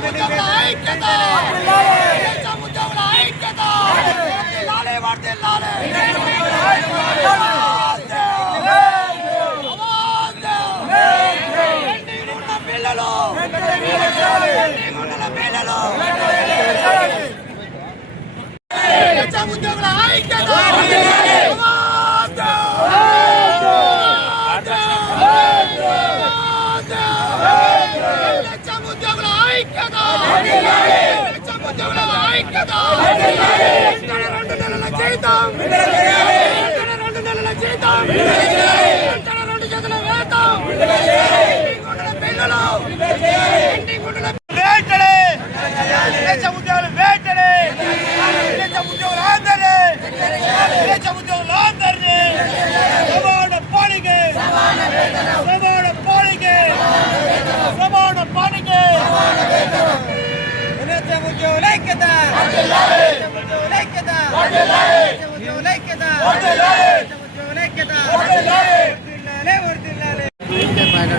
ఉద్యోగుల ఐక్యత! హెచ్ఎం ఉద్యోగుల ఐక్యత వర్ధిల్లాలి, వర్ధిల్లాలి. పెండింగ్ ఉన్న బిల్లులు పెండింగ్ ఉన్న బిల్లులు హెచ్ఎం ఉద్యోగుల ఐక్యత హెచ్ఎం ఉద్యోగుల ఐక్యత హెచ్ఎం ఉద్యోగుల ఐక్యత వెంటనే రెండు నెలల జీతం వెంటనే రెండు నెలల జీతం వెంటనే రెండు జతల వేతం పెండింగ్ ఉన్న బిల్లులు పెండింగ్ ఉన్న వేటడే దేశ ఉద్యోగులు వేటడే దేశ ఉద్యోగులు అందరినీ దేశ ఉద్యోగులు అందరినీ సమాన పనికి సమాన పనికి సమాన పనికి దేశ ఉద్యోగుల ఐక్యత దేశ ఉద్యోగుల ఐక్యత దేశ ఉద్యోగుల ఐక్యత దేశ ఉద్యోగుల ఐక్యత వర్ధిల్లాలి వర్ధిల్లాలి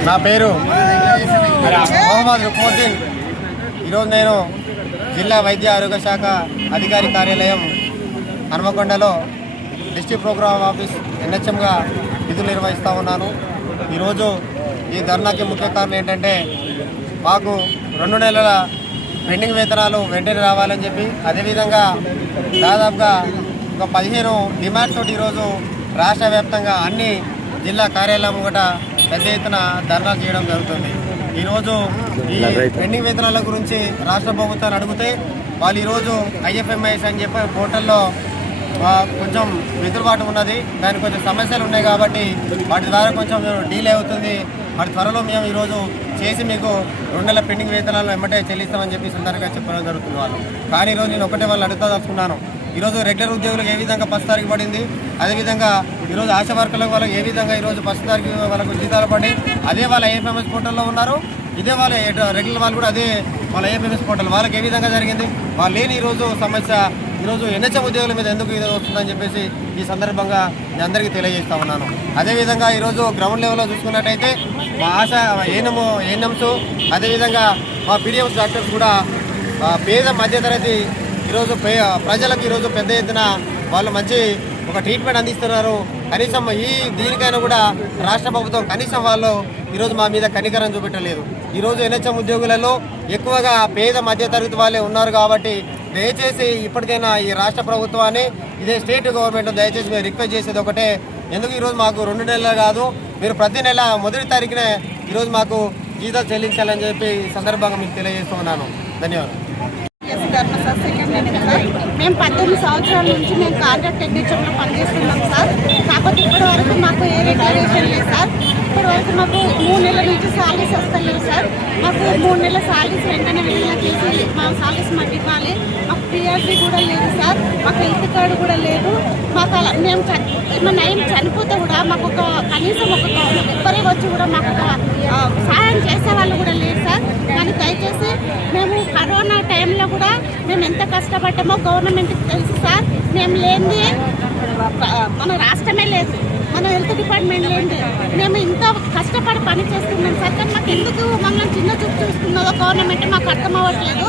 నా పేరు మొహమ్మద్ రుక్ముద్దీన్. ఈరోజు నేను జిల్లా వైద్య ఆరోగ్య శాఖ అధికారి కార్యాలయం హనుమకొండలో డిస్ట్రిక్ట్ ప్రోగ్రామ్ ఆఫీస్ ఎన్హెచ్ఎంగా విధులు నిర్వహిస్తూ ఉన్నాను. ఈరోజు ఈ ధర్నాకి ముఖ్య కారణం ఏంటంటే మాకు రెండు నెలల పెండింగ్ వేతనాలు వెంటనే రావాలని చెప్పి అదేవిధంగా దాదాపుగా ఒక పదిహేను డిమాండ్ తోటి ఈరోజు రాష్ట్ర వ్యాప్తంగా అన్ని జిల్లా కార్యాలయం కూడా పెద్ద ఎత్తున ధర్నాలు చేయడం జరుగుతుంది. ఈరోజు ఈ పెండింగ్ వేతనాల గురించి రాష్ట్ర ప్రభుత్వాన్ని అడిగితే వాళ్ళు ఈరోజు ఐఎఫ్ఎంఐఎస్ అని చెప్పి పోర్టల్లో కొంచెం వెతులుబాటు ఉన్నది. దానికి కొంచెం సమస్యలు ఉన్నాయి కాబట్టి వాటి ద్వారా కొంచెం డీలే అవుతుంది. వాటి త్వరలో మేము ఈరోజు చేసి మీకు రెండు నెలల పెండింగ్ వేతనాలు వెంబటే చెల్లిస్తామని చెప్పి సందర్భంగా చెప్పడం జరుగుతుంది వాళ్ళు. కానీ ఈరోజు నేను ఒకటే వాళ్ళు అడుగుతాదలుచుకున్నాను ఈరోజు రెగ్యులర్ ఉద్యోగులకు ఏ విధంగా ఫస్ట్ తారీఖు పడింది అదేవిధంగా ఈరోజు ఆశా వర్కర్లకు వాళ్ళకి ఏ విధంగా ఈరోజు ఫస్ట్ తారీఖు వాళ్ళకు జీతాలు పడి అదే వాళ్ళ ఏఎఫ్ఎంఎస్ పోర్టల్లో ఉన్నారు ఇదే వాళ్ళ రెగ్యులర్ వాళ్ళు కూడా అదే వాళ్ళ ఏపీఎస్ పోర్టల్ వాళ్ళకి ఏ విధంగా జరిగింది వాళ్ళు లేని ఈరోజు సమస్య ఈరోజు ఎన్హెచ్ఎం ఉద్యోగుల మీద ఎందుకు ఇది వస్తుందని చెప్పేసి ఈ సందర్భంగా నేను అందరికీ తెలియజేస్తా ఉన్నాను. అదేవిధంగా ఈరోజు గ్రౌండ్ లెవెల్లో చూసుకున్నట్టయితే మా ఆశ ఏనము ఏఎన్ఎంస్ అదేవిధంగా మా పీడిఎంస్ డాక్టర్స్ కూడా పేద మధ్యతరగతి ఈరోజు పే ప్రజలకు ఈరోజు పెద్ద ఎత్తున వాళ్ళు మంచి ఒక ట్రీట్మెంట్ అందిస్తున్నారు. కనీసం ఈ దీనికైనా కూడా రాష్ట్ర ప్రభుత్వం కనీసం వాళ్ళు ఈరోజు మా మీద కనికరం చూపెట్టలేదు. ఈరోజు ఎన్హెచ్ఎం ఉద్యోగులలో ఎక్కువగా పేద మధ్యతరగతి వాళ్ళే ఉన్నారు కాబట్టి దయచేసి ఇప్పటికైనా ఈ రాష్ట్ర ప్రభుత్వాన్ని ఇదే స్టేట్ గవర్నమెంట్ దయచేసి మేము రిక్వెస్ట్ చేసేది ఒకటే. ఎందుకు ఈరోజు మాకు రెండు నెలలు కాదు మీరు ప్రతి నెల మొదటి తారీఖునే ఈరోజు మాకు జీతాలు చెల్లించాలని చెప్పి ఈ సందర్భంగా మీకు తెలియజేస్తూ ఉన్నాను. ధన్యవాదాలు. సార్ మేము పద్దెనిమిది సంవత్సరాల నుంచి మేము కాంట్రాక్ట్ టెక్నీషియన్లో పనిచేస్తున్నాం సార్. కాకపోతే ఇప్పటి వరకు మాకు ఏ రిటైరేషన్ లేదు సార్. ఇప్పటి మాకు మూడు నెలల నుంచి సాలరీస్ వస్తలేవు సార్. మాకు మూడు నెలల సాలరీస్ వెంటనే విడుదల చేసి మా సాలరీస్ మాకు ఇవ్వాలి. మాకు పిఆర్సీ కూడా లేదు సార్. మాకు హెల్త్ కార్డు కూడా లేదు. మాకు అలా మేము మా నయం చనిపోతే కూడా మాకు ఒక కనీసం ఒక ఎవ్వరే వచ్చి కూడా మాకు ఒక సహాయం చేసే వాళ్ళు కూడా లేరు సార్. కానీ దయచేసి మేము కరోనా టైంలో కూడా మేము ఎంత కష్టపడ్డామో గవర్నమెంట్కి తెలుసు సార్. మేము లేని మన రాష్ట్రమే లేదు. మన హెల్త్ డిపార్ట్మెంట్ లేనిది మేము ఇంత కష్టపడి పని చేస్తున్నాం. సార్ కానీ మాకు ఎందుకు మమ్మల్ని చిన్న చూపు చూస్తున్నదో గవర్నమెంట్ మాకు అర్థం అవ్వట్లేదు.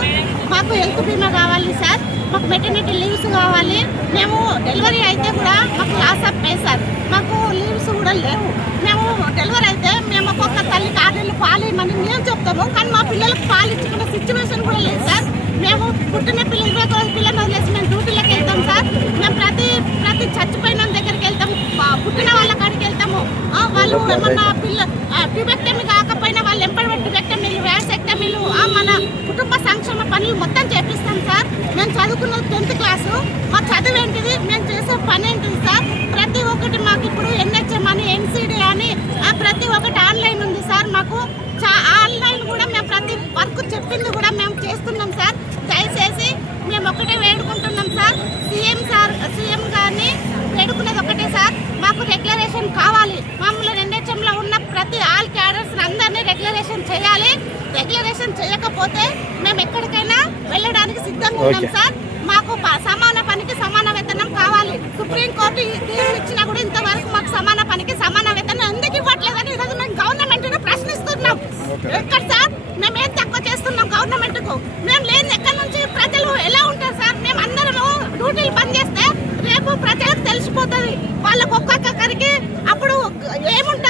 మాకు హెల్త్ బీమా కావాలి సార్. మాకు మెటర్నిటీ లీవ్స్ కావాలి. మేము డెలివరీ అయితే కూడా మాకు లాస్ ఆఫ్ పే సార్. మాకు లీవ్స్ కూడా లేవు. మేము డెలివరీ అయితే మేము ఒక్కొక్క తల్లి కాడలు పాలు ఇవ్వమని మేము చెప్తాము. కానీ మా పిల్లలకు పాలు ఇచ్చుకునే సిచ్యువేషన్ కూడా లేదు సార్. మేము పుట్టిన పిల్లలు ఇరవై రోజు పిల్లలు వదిలేసి మేము డ్యూటీలకు వెళ్తాం సార్. మేము ప్రతి ప్రతి చచ్చిపోయిన దగ్గరికి వెళ్తాము పుట్టిన వాళ్ళ కాడికి వెళ్తాము. వాళ్ళు ఏమన్నా పిల్ల ట్యూబెక్టమీ కాకపోయినా వాళ్ళు ఎంపడి ట్యూబెక్టమీలు వ్యాసెక్టమీలు మన కుటుంబ సంక్షేమ పనులు మొత్తం చేపిస్తాం సార్. మేము చదువుకున్నది టెన్త్ క్లాసు మా చదువు ఏంటిది? మేము చేసే పని ఏంటిది సార్? ప్రతి ఒక్కటి మాకు ఇప్పుడు ఎన్హెచ్ఎం అని ఎన్సీడీ అని ప్రతి ఒక్కటి ఆన్లైన్ ఉంది సార్ మాకు. ఆన్లైన్ కూడా మేము ప్రతి వర్క్ చెప్పింది కూడా మేము చేస్తున్నాం సార్ దయచేసి మేము ఒకటే వేడుకుంటున్నాం సార్ సీఎం సార్ సీఎం గారిని వేడుకునేది ఒకటే సార్ మాకు రెగ్యులరేషన్ కావాలి మామూలు ఎన్హెచ్ఎంలో ఉన్న ప్రతి ఆల్ క్యాడర్స్ అందరినీ రెగ్యులరేషన్ చేయాలి రెగ్యులరేషన్ చేయకపోతే మేము ఎక్కడికైనా వెళ్ళడానికి సిద్ధంగా ఉన్నాం సార్. మాకు సమాన పనికి సమాన వేతనం కావాలి. సుప్రీం కోర్టు ఈ తీర్పు ఇచ్చినా కూడా ఇంతవరకు మాకు సమాన పనికి సమాన వేతనం ఎందుకు ఇవ్వట్లేదని ఈరోజు మేము గవర్నమెంట్ ప్రశ్నిస్తున్నాం. ఎక్కడ సార్? మేము ఏం తక్కువ చేస్తున్నాం గవర్నమెంట్ మాకు మేము లేని ఎక్కడి నుంచి ప్రజలు ఎలా ఉంటారు సార్? మేము అందరము డ్యూటీలు బంద్ చేస్తే రేపు ప్రజలకు తెలిసిపోతుంది. వాళ్ళకు ఒక్కొక్కరికి అప్పుడు ఏముంటుందో?